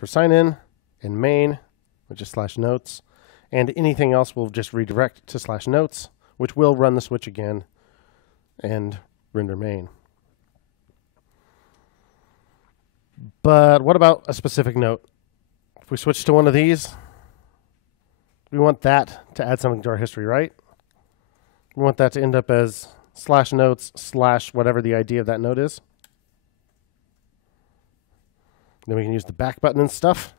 for sign in and main, which is /notes, and anything else will just redirect to /notes, which will run the switch again and render main. But what about a specific note? If we switch to one of these, we want that to add something to our history, right? We want that to end up as /notes / whatever the ID of that note is. Then we can use the back button and stuff.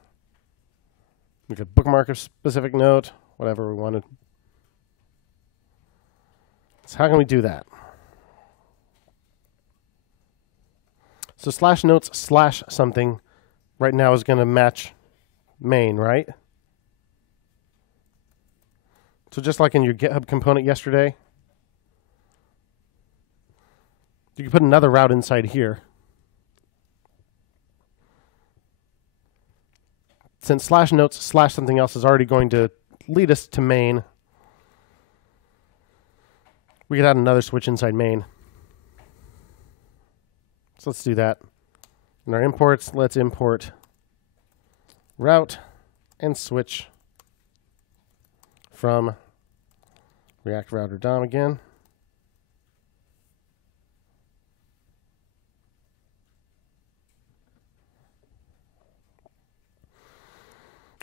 We could bookmark a specific note, whatever we wanted. So how can we do that? So /notes / something right now is going to match main, right? So just like in your GitHub component yesterday, you can put another route inside here. Since /notes / something else is already going to lead us to main, we could add another switch inside main. So let's do that. In our imports, let's import route and switch from React Router DOM again.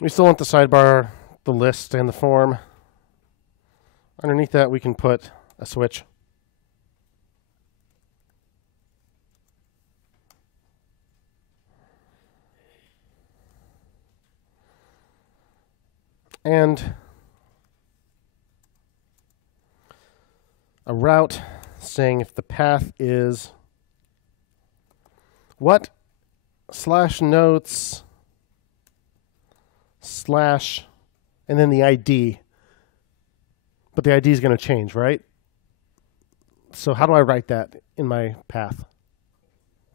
We still want the sidebar, the list, and the form. Underneath that, we can put a switch. And a route saying if the path is what /notes / and then the ID. But the ID is going to change, right? So how do I write that in my path?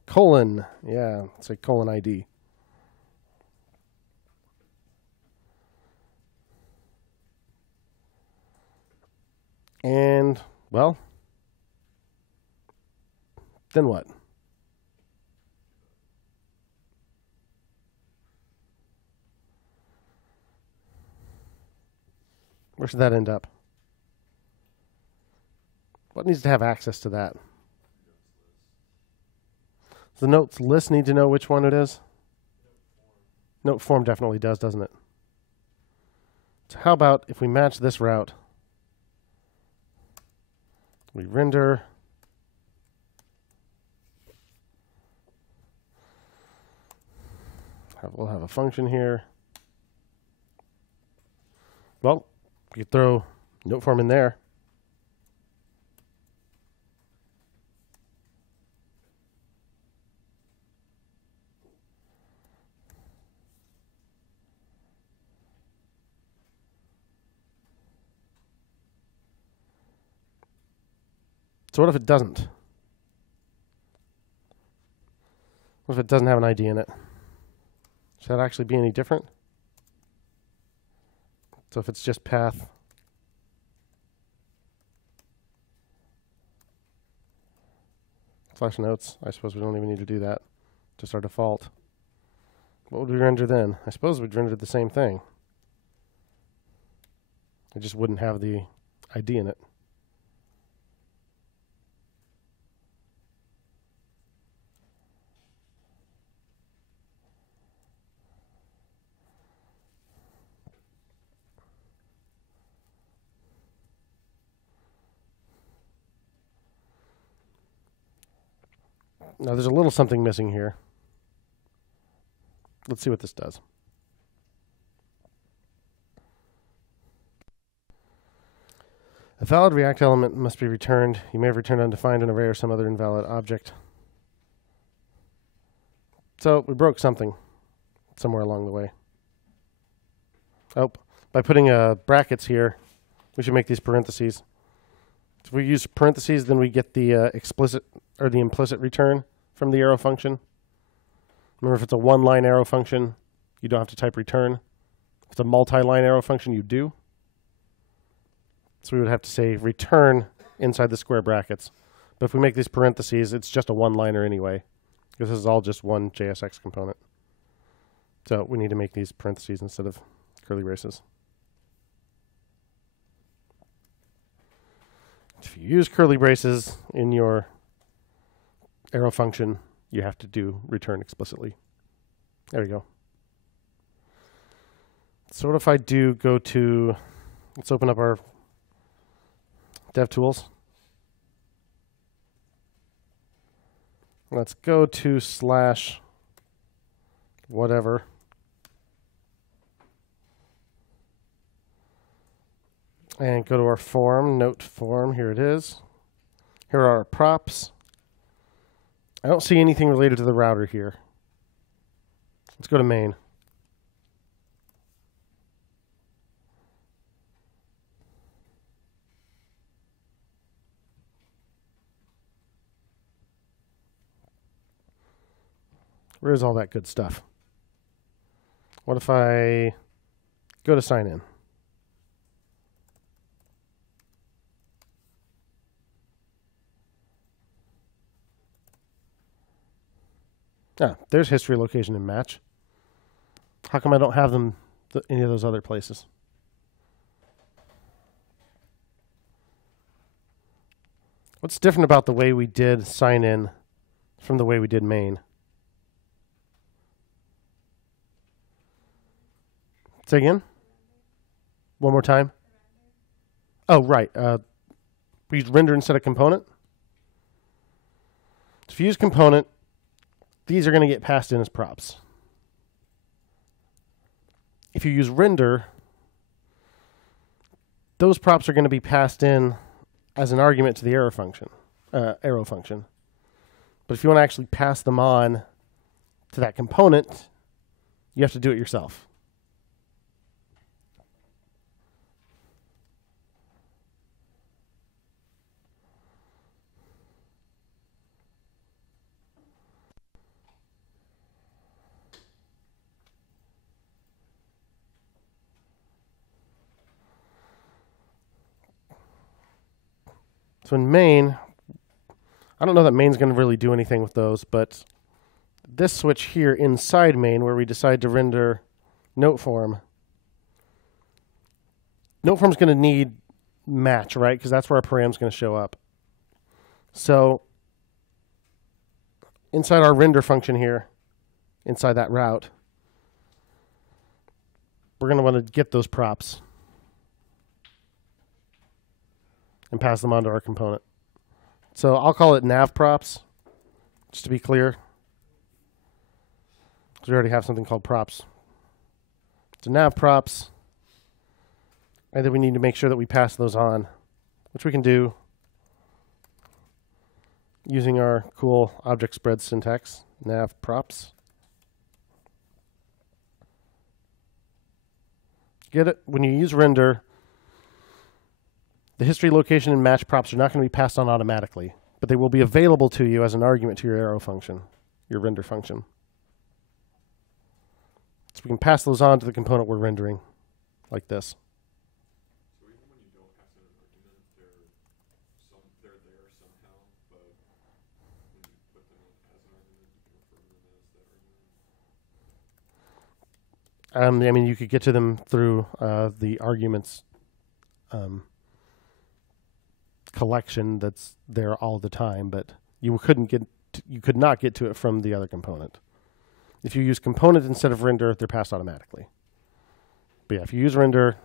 Colon. Yeah, it's a colon ID. And, well, then what? Where should that end up? What needs to have access to that? Does the notes list need to know which one it is? Note form definitely does, doesn't it? So how about if we match this route? We render we'll have a function here. Well, you could throw note form in there. So what if it doesn't? What if it doesn't have an ID in it? Should that actually be any different? So if it's just path /notes, I suppose we don't even need to do that. Just our default. What would we render then? I suppose we'd render the same thing. It just wouldn't have the ID in it. Now there's a little something missing here. Let's see what this does. A valid React element must be returned. You may have returned undefined, an array, or some other invalid object. So we broke something somewhere along the way. Oh, by putting brackets here, we should make these parentheses. So if we use parentheses, then we get the explicit or the implicit return from the arrow function. Remember, if it's a one-line arrow function, you don't have to type return. If it's a multi-line arrow function, you do. So we would have to say return inside the square brackets. But if we make these parentheses, it's just a one-liner anyway, because this is all just one JSX component. So we need to make these parentheses instead of curly braces. If you use curly braces in your arrow function, you have to do return explicitly. There we go. So what if I do go to, let's open up our DevTools. Let's go to slash whatever. And go to our form, note form, here it is. Here are our props. I don't see anything related to the router here. Let's go to main. Where's all that good stuff? What if I go to sign in? Ah, there's history, location, and match. How come I don't have them any of those other places? What's different about the way we did sign in from the way we did main? Say again? One more time? Oh, right. We use render instead of component. So if you use component, these are going to get passed in as props. If you use render, those props are going to be passed in as an argument to the arrow function. But if you want to actually pass them on to that component, you have to do it yourself. So in main, I don't know that main's going to really do anything with those, but this switch here inside main where we decide to render note form, note form's going to need match, right? Because that's where our param's going to show up. So inside our render function here, inside that route, we're going to want to get those props and pass them on to our component. So I'll call it nav props, just to be clear, because we already have something called props. So nav props, and then we need to make sure that we pass those on, which we can do using our cool object spread syntax, nav props. Get it? When you use render, the history, location, and match props are not going to be passed on automatically, but they will be available to you as an argument to your arrow function, your render function. So we can pass those on to the component we're rendering, like this. So even when you don't pass in an argument, they're there somehow, but when you put them in as an argument, you can refer to them as that argument? I mean, you could get to them through the arguments collection that's there all the time, but you could not get to it from the other component. If you use component instead of render, they're passed automatically. But yeah, if you use render,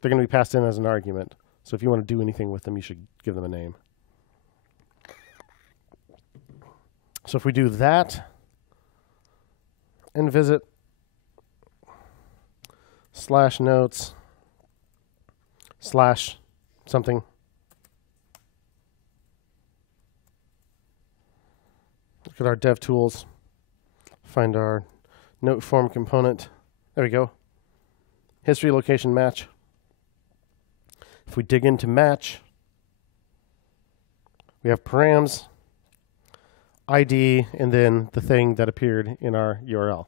they're going to be passed in as an argument. So if you want to do anything with them, you should give them a name. So if we do that and visit slash notes slash something, look at our dev tools, find our note form component. There we go. History, location, match. If we dig into match, we have params, ID, and then the thing that appeared in our URL.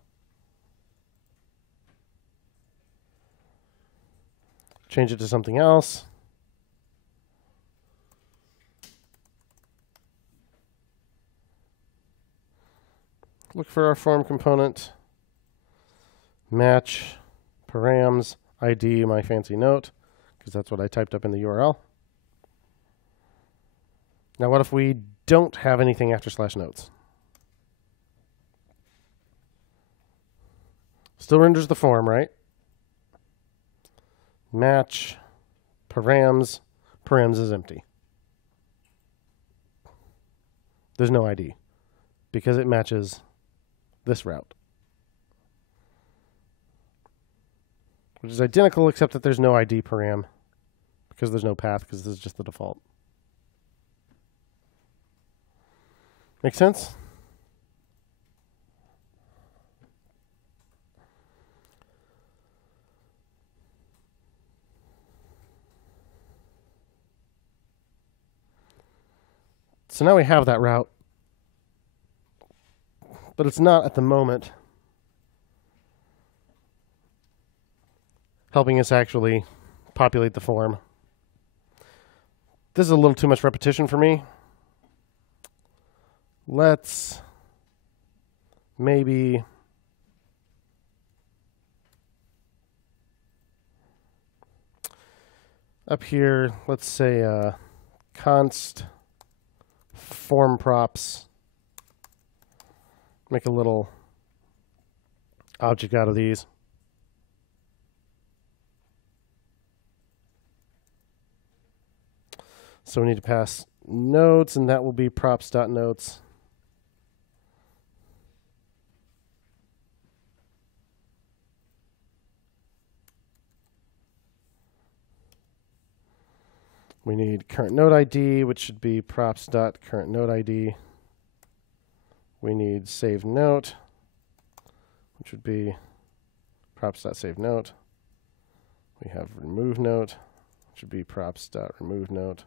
Change it to something else. Look for our form component. match params ID my fancy note, because that's what I typed up in the URL. Now what if we don't have anything after /notes? Still renders the form, right? Match params. Params is empty. There's no ID because it matches this route, which is identical except that there's no ID param because there's no path because this is just the default. Make sense? So now we have that route, but it's not at the moment helping us actually populate the form. This is a little too much repetition for me. Let's maybe up here, let's say const form props. Make a little object out of these. So we need to pass nodes, and that will be props.nodes. We need current node ID, which should be props.currentNodeID. We need save note, which would be props.saveNote. We have remove note, which would be props.removeNote.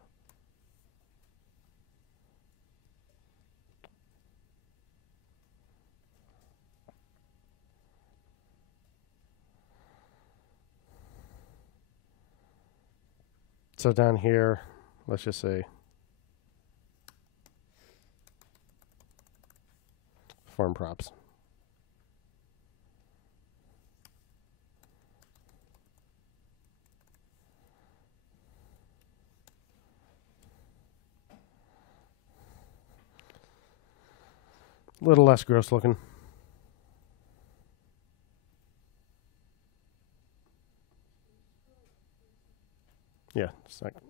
So down here, let's just say form props. A little less gross looking. Yeah, second.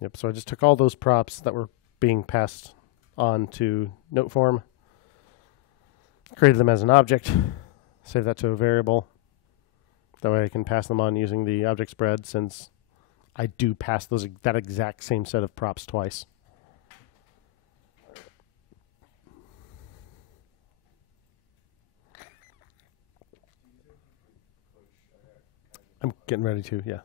Yep, so I just took all those props that were being passed on to note form, created them as an object, save that to a variable. That way I can pass them on using the object spread, since I do pass that exact same set of props twice. I'm getting ready to, yeah.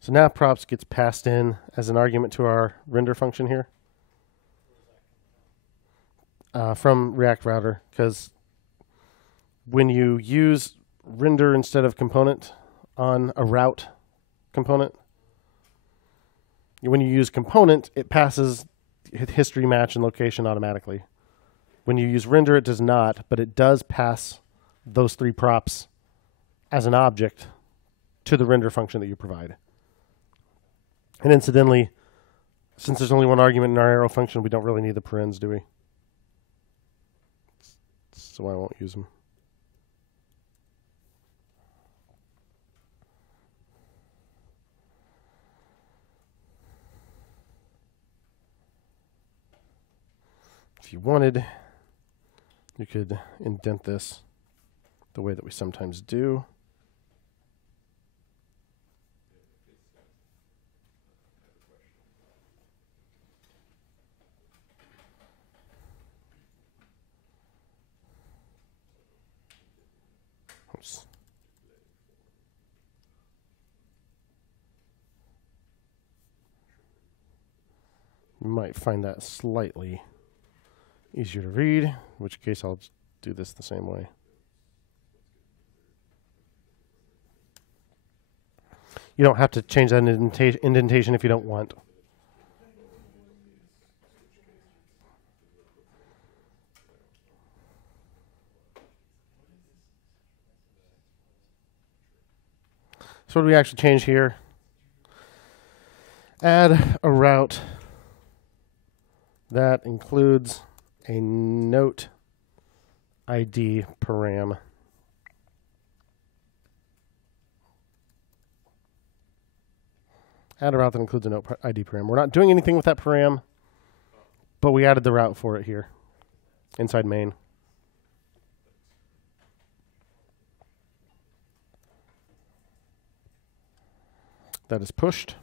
So now props gets passed in as an argument to our render function here. From React Router, because when you use render instead of component on a route component, when you use component, it passes history, match, and location automatically. When you use render, it does not, but it does pass those three props as an object to the render function that you provide. And incidentally, since there's only one argument in our arrow function, we don't really need the parens, do we? So I won't use them. If you wanted, you could indent this the way that we sometimes do. Oops. You might find that slightly easier to read, in which case I'll do this the same way. You don't have to change that indentation if you don't want. So what do we actually change here? Add a route that includes a note ID param. Add a route that includes a note ID param. We're not doing anything with that param, but we added the route for it here inside main. That is pushed.